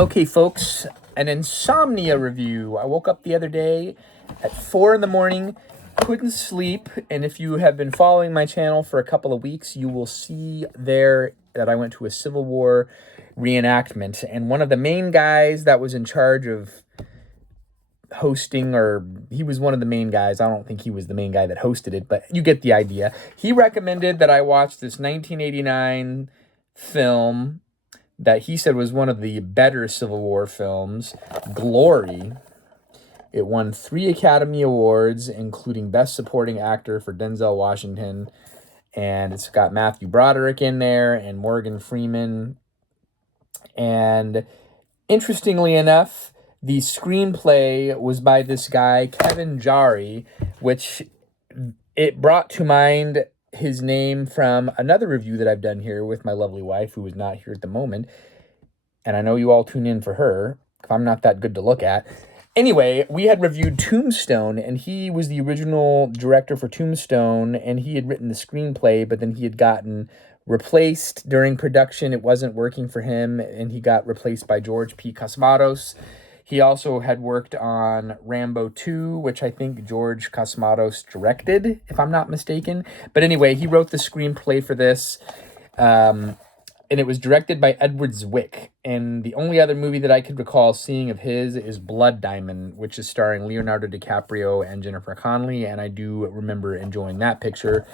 Okay, folks, an insomnia review. I woke up the other day at 4 in the morning, couldn't sleep, and if you have been following my channel for a couple of weeks, you will see there that I went to a Civil War reenactment, and one of the main guys that was in charge of hosting, or he was one of the main guys. I don't think he was the main guy that hosted it, but you get the idea. He recommended that I watch this 1989 film that he said was one of the better Civil War films, Glory. It won 3 Academy Awards, including Best Supporting Actor for Denzel Washington. And it's got Matthew Broderick in there and Morgan Freeman. And interestingly enough, the screenplay was by this guy, Kevin Jari, which it brought to mind his name from another review that I've done here with my lovely wife, who is not here at the moment. And I know you all tune in for her, if I'm not that good to look at. Anyway, we had reviewed Tombstone, and he was the original director for Tombstone, and he had written the screenplay, but then he had gotten replaced during production. It wasn't working for him, and he got replaced by George P. Cosmatos. He also had worked on Rambo 2, which I think George Cosmatos directed, if I'm not mistaken. But anyway, he wrote the screenplay for this, and it was directed by Edward Zwick. And the only other movie that I could recall seeing of his is Blood Diamond, which is starring Leonardo DiCaprio and Jennifer Connelly, and I do remember enjoying that picture.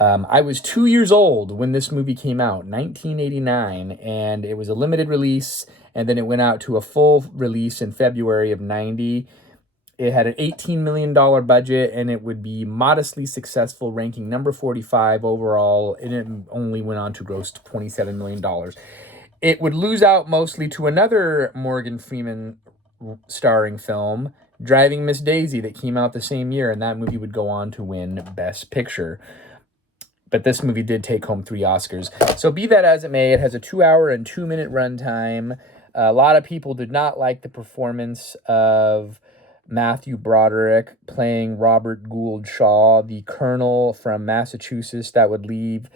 I was 2 years old when this movie came out, 1989, and it was a limited release, and then it went out to a full release in February of 90. It had an $18 million budget, and it would be modestly successful, ranking number 45 overall, and it only went on to gross $27 million. It would lose out mostly to another Morgan Freeman starring film, Driving Miss Daisy, that came out the same year, and that movie would go on to win Best Picture. But this movie did take home 3 Oscars. So be that as it may, it has a 2-hour and 2-minute runtime. A lot of people did not like the performance of Matthew Broderick playing Robert Gould Shaw, the colonel from Massachusetts that would lead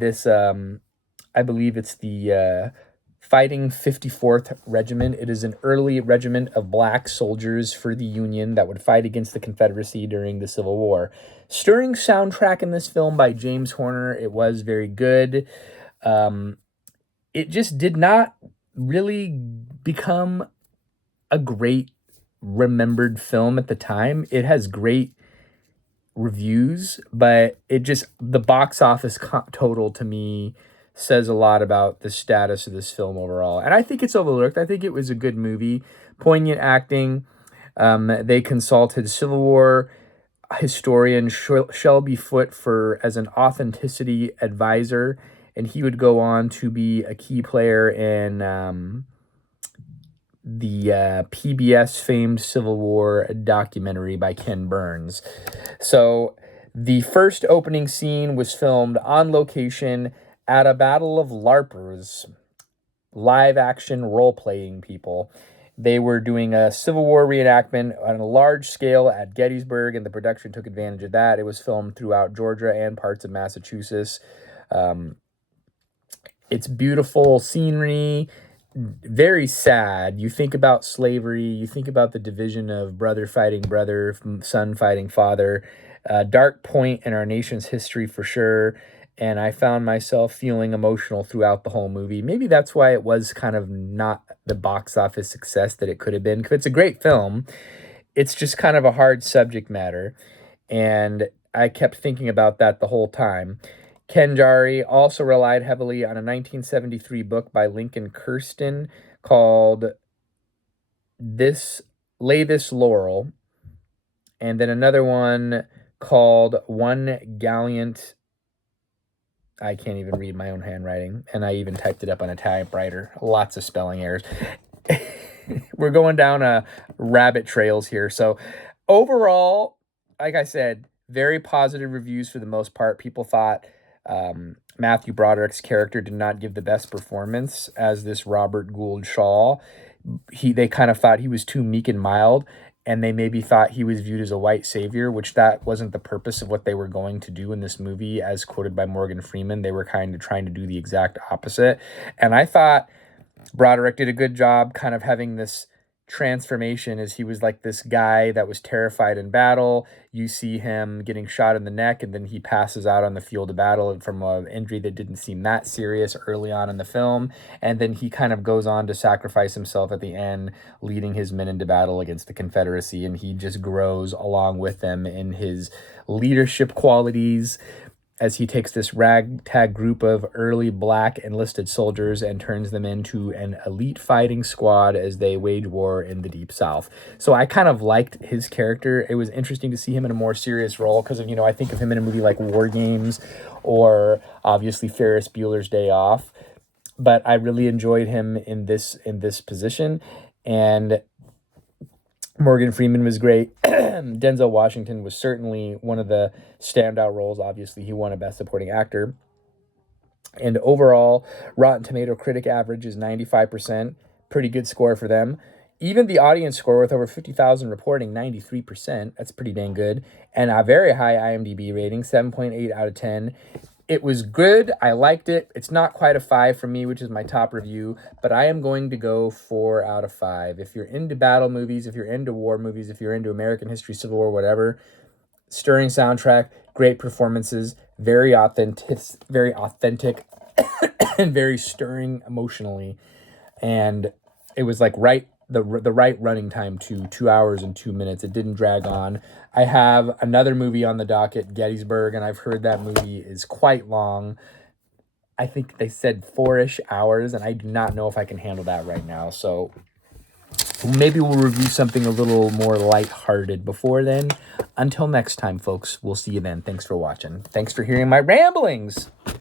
this, I believe it's the Fighting 54th Regiment. It is an early regiment of black soldiers for the Union that would fight against the Confederacy during the Civil War. Stirring soundtrack in this film by James Horner. It was very good. It just did not really become a great remembered film at the time. It has great reviews, but the box office total to me says a lot about the status of this film overall. And I think it's overlooked. I think it was a good movie, poignant acting. They consulted Civil War historian Shelby Foote as an authenticity advisor, and he would go on to be a key player in the PBS famed Civil War documentary by Ken Burns. So the first opening scene was filmed on location at a battle of LARPers, live action role-playing people. They were doing a Civil War reenactment on a large scale at Gettysburg, and the production took advantage of that. It was filmed throughout Georgia and parts of Massachusetts. It's beautiful scenery, very sad. You think about slavery, you think about the division of brother fighting brother, son fighting father. Dark point in our nation's history for sure. And I found myself feeling emotional throughout the whole movie. Maybe that's why it was kind of not the box office success that it could have been. Because it's a great film. It's just kind of a hard subject matter. And I kept thinking about that the whole time. Ken Jari also relied heavily on a 1973 book by Lincoln Kirsten called Lay This Laurel. And then another one called One Gallant... I can't even read my own handwriting, and I even typed it up on a typewriter. Lots of spelling errors. We're going down rabbit trails here. So overall, like I said, very positive reviews for the most part. People thought Matthew Broderick's character did not give the best performance as this Robert Gould Shaw. They kind of thought he was too meek and mild, and they maybe thought he was viewed as a white savior, which that wasn't the purpose of what they were going to do in this movie, as quoted by Morgan Freeman. They were kind of trying to do the exact opposite. And I thought Broderick did a good job kind of having this transformation as he was like this guy that was terrified in battle. You see him getting shot in the neck, and then he passes out on the field of battle from an injury that didn't seem that serious early on in the film. And then he kind of goes on to sacrifice himself at the end, leading his men into battle against the Confederacy. And he just grows along with them in his leadership qualities, as he takes this ragtag group of early black enlisted soldiers and turns them into an elite fighting squad as they wage war in the Deep South. So I kind of liked his character. It was interesting to see him in a more serious role because of, I think of him in a movie like War Games or obviously Ferris Bueller's Day Off. But I really enjoyed him in this position. And Morgan Freeman was great. Denzel Washington was certainly one of the standout roles. Obviously, he won a Best Supporting Actor. And overall, Rotten Tomato critic average is 95%. Pretty good score for them. Even the audience score with over 50,000 reporting, 93%. That's pretty dang good. And a very high IMDb rating, 7.8 out of 10. It was good. I liked it. It's not quite a 5 for me, which is my top review, but I am going to go 4 out of 5. If you're into battle movies, if you're into war movies, if you're into American history, Civil War, whatever, stirring soundtrack, great performances, very authentic, and very stirring emotionally. And it was like the right running time to 2 hours and 2 minutes. It didn't drag on. I have another movie on the docket, Gettysburg, and I've heard that movie is quite long. I think they said 4-ish hours, and I do not know if I can handle that right now. So maybe we'll review something a little more lighthearted before then. Until next time, folks, we'll see you then. Thanks for watching. Thanks for hearing my ramblings.